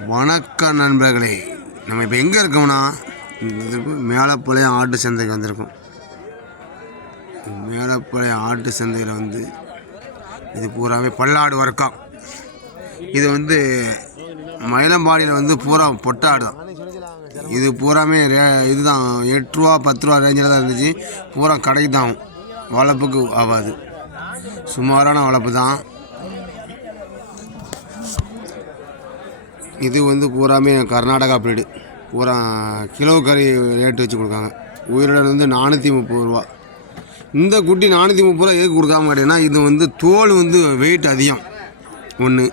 வணக்கம் நண்பர்களே, நம்ம இப்போ எங்கே இருக்கோம்னா மேலப்பாளையம் ஆட்டு சந்தைக்கு வந்திருக்கோம். மேலப்பாளையம் ஆட்டு சந்தையில் வந்து இது பூராவே பல்லாடு வர்க்கம். இது வந்து மயிலம்பாடியில் வந்து பூரா பொட்டாடு தான். இது பூராமே இதுதான் 8 ரூபா 10 ரூபா ரேஞ்சில் தான் இருந்துச்சு. பூரா கடைக்கு தான், வளர்ப்புக்கு ஆகாது. சுமாரான வளர்ப்பு தான். இது வந்து பூராமே கர்நாடகா பிரீடு. பூரா கிலோ கறி ரேட்டு வச்சு கொடுக்காங்க. உயிரிழந்து வந்து 430 ரூபா. இந்த குட்டி 430 ரூபா எதுக்கு கொடுக்காம கேட்டிங்கன்னா, இது வந்து தோல் வந்து வெயிட் அதிகம் ஒன்று.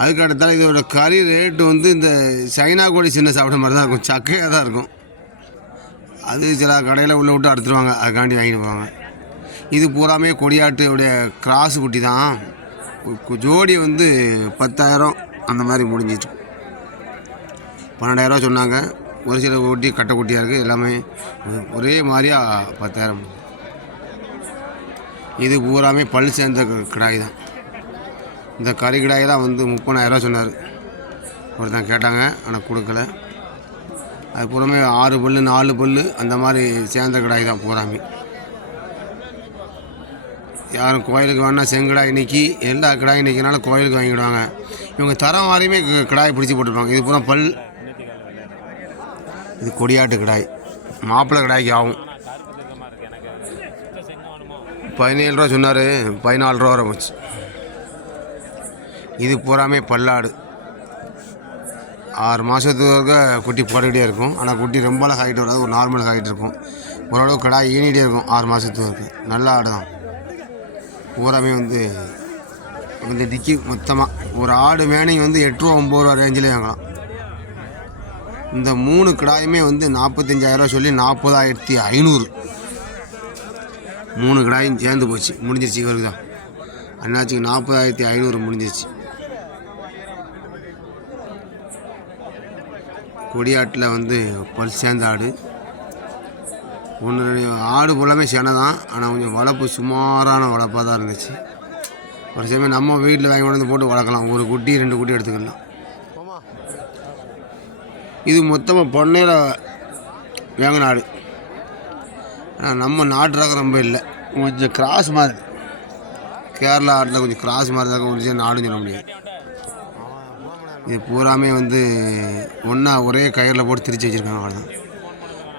அதுக்கு அடுத்தால இதோட கறி ரேட்டு வந்து இந்த சைனா கோழி சின்ன சாப்பிட்ற மாதிரி தான் இருக்கும், சக்கையாக தான் இருக்கும். அது சில கடையில் உள்ள விட்டு அடுத்துருவாங்க, அதுக்காண்டி வாங்கிட்டு போவாங்க. இது பூராமே கொடியாட்டுடைய கிராஸ் குட்டி தான். ஜோடி வந்து 10,000 அந்த மாதிரி முடிஞ்சிட்டு. 12,000 ரூபா சொன்னாங்க. ஒரு சில குட்டி கட்டை குட்டியாக இருக்குது, எல்லாமே ஒரே மாதிரியாக 10,000. இது பூராமே பல் சேர்ந்த கிடாய் தான். இந்த கறி கிடாய் தான் வந்து 30,000 ரூபா சொன்னார். ஒருத்தன் கேட்டாங்க, ஆனால் கொடுக்கல. அது பூராமே 6 பல் 4 பல் அந்த மாதிரி சேர்ந்த கிடாய் தான் பூராமே. யாரும் கோயிலுக்கு வேணா செங்கடாய் நிற்கி எல்லா கிடாயும் நிற்கிறனால கோயிலுக்கு வாங்கிடுவாங்க. இவங்க தரம் மாதிரியுமே கிடாயை பிடிச்சி போட்டுருப்பாங்க. இது பூரா பல். இது கொடியாட்டு கிடாய், மாப்பிள்ளை கிடாய்க்கு ஆகும். 17 ரூபா சொன்னார், 14 ரூபா வர போச்சு. இது பூராமே பல்லாடு. 6 மாதத்துக்கு குட்டி போட்டுக்கிட்டே இருக்கும். ஆனால் குட்டி ரொம்பலாம் ஹைட் வராது, ஒரு நார்மல் ஹைட் இருக்கும். ஓரளவு கிடாய் ஈனிகிட்டே இருக்கும். 6 மாதத்துக்கு நல்ல ஆடு தான். பூராமே வந்து இந்த திக்கி மொத்தமாக ஒரு ஆடு மேனிங் வந்து 8 ரூபா 9 ரூபா ரேஞ்சிலே வாங்கலாம். இந்த 3 கிடாயுமே வந்து 45,000 ரூபா சொல்லி 40,500. 3 கிடாயும் சேர்ந்து போச்சு, முடிஞ்சிருச்சு. இவருக்கு தான் அண்ணாச்சிக்கு 40,500 முடிஞ்சிருச்சு. கொடியாட்டில் வந்து பல் சேர்ந்த ஆடு. ஒன்று ஆடு ஃபுல்லாமே செனை தான். ஆனால் கொஞ்சம் வளர்ப்பு சுமாரான வளர்ப்பாக தான் இருந்துச்சு. ஒரு சமயம் நம்ம வீட்டில் வாங்கி கொண்டு வந்து போட்டு வளர்க்கலாம். ஒரு குட்டி 2 குட்டி எடுத்துக்கலாம். இது மொத்தமாக பொன்னையில் வேங்கின ஆடு. ஆனால் நம்ம நாட்டு ரகம் ரொம்ப இல்லை, கொஞ்சம் கிராஸ் மாதிரி. கேரளா ஆட்டில் கொஞ்சம் கிராஸ் மாதிரி தான் கொஞ்சம் நாடுன்னு சொல்ல முடியாது. இது பூராமே வந்து ஒன்றா ஒரே கயிறில் போட்டு திரிச்சு வச்சுருக்காங்க. அவ்வளோதான்.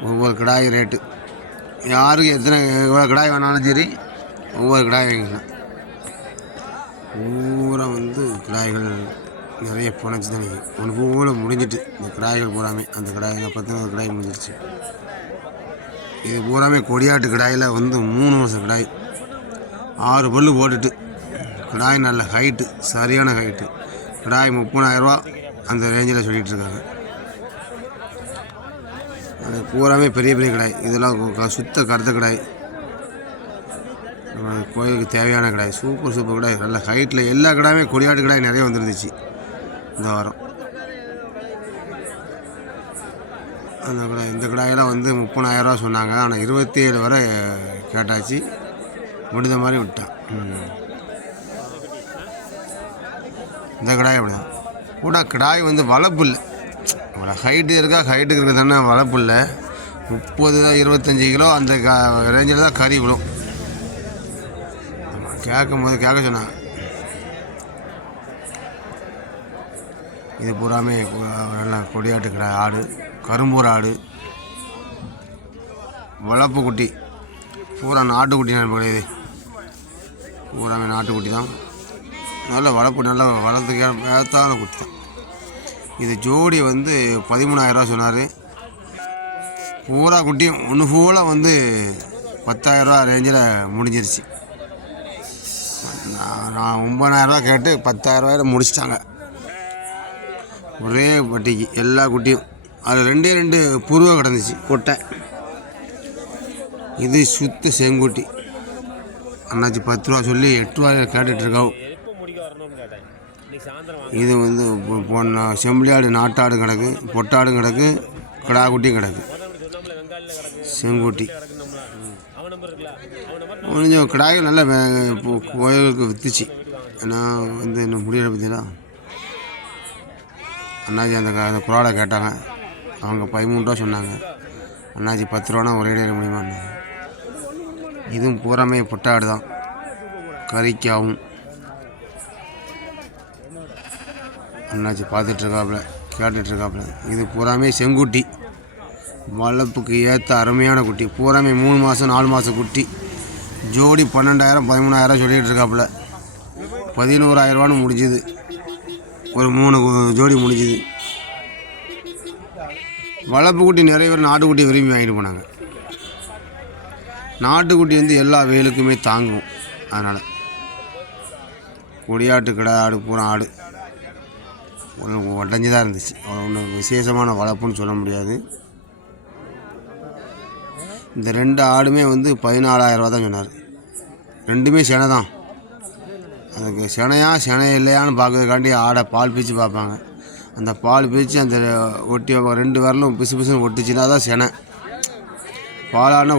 ஒவ்வொரு கிடாய் ரேட்டு, யாருக்கு எத்தனை எவ்வளோ கிடாய் வேணாலும் சரி ஒவ்வொரு கிடாய் வாங்கிக்கலாம். பூரா வந்து கிடாய்கள் நிறைய புனைச்சி தான் நிற்கும். ஒன்று பூவில் முடிஞ்சிட்டு இந்த கிடாய்கள் பூராமே அந்த கிடாய் 19 கிடாய் முடிஞ்சிருச்சு. இது பூராமே கொடியாட்டு கிடாயில் வந்து 3 மாதம் கிடாய். 6 பல் போட்டுட்டு கிடாய் நல்ல ஹைட்டு, சரியான ஹைட்டு. கிடாய் 30,000 ரூபா அந்த ரேஞ்சில் சொல்லிகிட்டு இருக்காங்க. அது பூராமே பெரிய பெரிய கிடாய். இதெல்லாம் சுத்த கருத்த கிடாய், கோயிலுக்கு தேவையான கிடாய். சூப்பர் சூப்பர் கிடாய், நல்ல ஹைட்டில். எல்லா கிடாயுமே கொடியாட்டு கிடாய் நிறைய வந்துருந்துச்சு இந்த வாரம். அந்த கிடாய், இந்த கிடாயெல்லாம் வந்து 30,000 ரூபா சொன்னாங்க. ஆனால் 27 வரை கேட்டாச்சு, முடிந்த மாதிரி விட்டான். இந்த கிடாய் அப்படி தான் கூட. கிடாய் வந்து வளர்ப்பு இல்லை, அவ்வளோ ஹைட்டு இருக்கா. ஹைட்டுக்கு இருக்க தானே வளர்ப்பு இல்லை. 30-25 கிலோ அந்த ரேஞ்சில் தான் கறி விடும். கேட்கும் போது கேட்க சொன்னாங்க. இது பூராமே நல்லா கொடியாட்டு கிடா ஆடு, கரும்பூர் ஆடு, வளர்ப்பு குட்டி. பூரா நாட்டுக்குட்டி நண்பர்களே. இது பூராமே நாட்டுக்குட்டி தான். நல்ல வளர்ப்பு, நல்லா வளர்த்துக்கு ஏற்றாத குட்டி தான். இது ஜோடி வந்து 13,000 ரூபா சொன்னார். பூரா குட்டியும் ஒன்று ஃபுல்லாக வந்து 10,000 ரூபா ரேஞ்சில் முடிஞ்சிருச்சு. நான் 9,000 ரூபா கேட்டு 10,000 ரூபாயில் முடிச்சிட்டாங்க ஒரே வட்டிக்கு. எல்லா குட்டியும் அதில் 2 புருவம் கிடந்துச்சு கொட்டை. இது சுத்த செங்குட்டி. அண்ணாச்சி 10 ரூபா சொல்லி 8 ரூபாய் கேட்டுட்ருக்கோம். இது வந்து செம்பிளியாடு நாட்டாடு கிடக்கு, பொட்டாடும் கிடக்கு, கிடா குட்டியும் கிடக்கு. செங்குட்டி கொஞ்சம் கிடாய்கள் நல்லா கோயிலுக்கு விற்றுச்சு. ஏன்னா வந்து இன்னும் முடியலை பார்த்தீங்களா. அண்ணாச்சி அந்த குறாடை கேட்டாங்க. அவங்க 13 ரூபா சொன்னாங்க. அண்ணாச்சி 10 ரூபானா ஒரே நேரம் முடியுமான்னாங்க. இதுவும் பூராமே பொட்டாடு தான், கறிக்காவும். அண்ணாச்சி பார்த்துட்ருக்காப்புல, கேட்டுட்ருக்காப்புல. இது பூராமே செங்குட்டி, வளர்ப்புக்கு ஏற்ற அருமையான குட்டி. பூராமே 3 மாதம் 4 மாதம் குட்டி. ஜோடி 12,000 13,000 சொல்லிகிட்டு இருக்காப்புல. 11,000 முடிஞ்சுது. ஒரு 3 ஜோடி முடிஞ்சுது. வளர்ப்பு குட்டி நிறைய பேர் நாட்டுக்குட்டி விரும்பி வாங்கிட்டு போனாங்க. நாட்டுக்குட்டி வந்து எல்லா வெயிலுக்குமே தாங்கும். அதனால் கொடியாட்டு கிடா ஆடு பூரா ஆடு உடஞ்சி தான் இருந்துச்சு. அவ்வளோ ஒன்றும் விசேஷமான வளர்ப்புன்னு சொல்ல முடியாது. இந்த 2 ஆடுமே வந்து 14,000 தான் சொன்னார். 2மே செனை தான். அதுக்கு செனையா செனை இல்லையான்னு பார்க்கறதுக்காண்டி ஆடை பால் பீச்சு பார்ப்பாங்க. அந்த பால் பீச்சு அந்த ஒட்டி 2 விரலும் பிசு பிசுன்னு ஒட்டிச்சுன்னா தான் செனை. பாலான